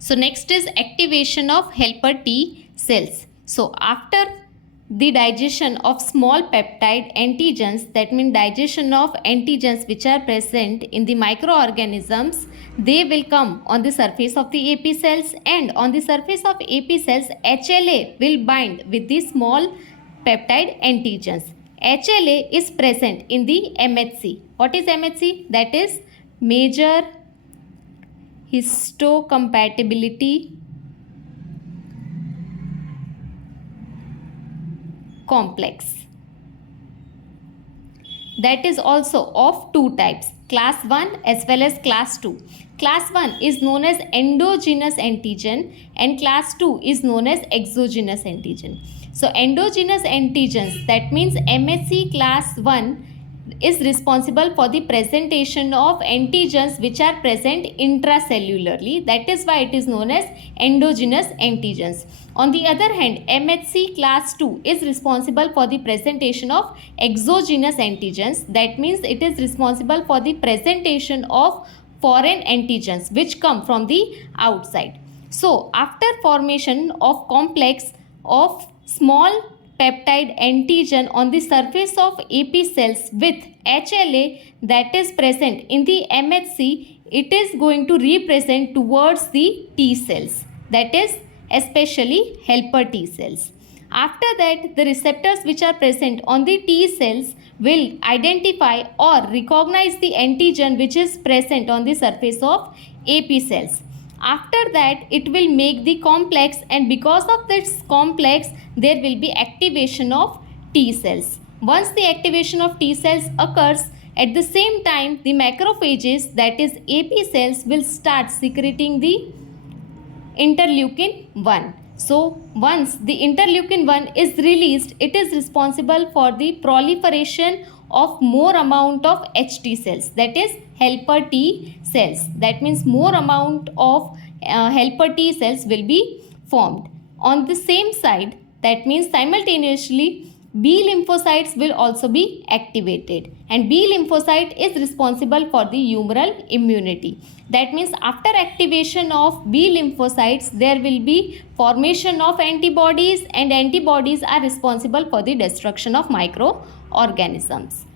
So next is activation of helper T cells. So after the digestion of small peptide antigens, that means digestion of antigens which are present in the microorganisms, they will come on the surface of the AP cells, and on the surface of AP cells HLA will bind with the small peptide antigens. HLA is present in the MHC. What is MHC? That is major histocompatibility complex. That is also of two types, class 1 as well as class 2. Class 1 is known as endogenous antigen and class 2 is known as exogenous antigen. So endogenous antigens, that means MHC class 1 is responsible for the presentation of antigens which are present intracellularly. That is why it is known as endogenous antigens. On the other hand, MHC class 2 is responsible for the presentation of exogenous antigens. That means it is responsible for the presentation of foreign antigens which come from the outside. So after formation of complex of small peptide antigen on the surface of AP cells with HLA that is present in the MHC, it is going to represent towards the T cells, that is especially helper T cells. After that, the receptors which are present on the T cells will identify or recognize the antigen which is present on the surface of AP cells. After that, it will make the complex, and because of this complex, there will be activation of T cells. Once the activation of T cells occurs, at the same time, the macrophages, that is AP cells, will start secreting the interleukin 1. So once the interleukin 1 is released, it is responsible for the proliferation of more amount of HT cells, that is helper T cells. That means more amount of helper T cells will be formed. On the same side, that means simultaneously B lymphocytes will also be activated, and B lymphocyte is responsible for the humoral immunity. That means after activation of B lymphocytes, there will be formation of antibodies, and antibodies are responsible for the destruction of microorganisms.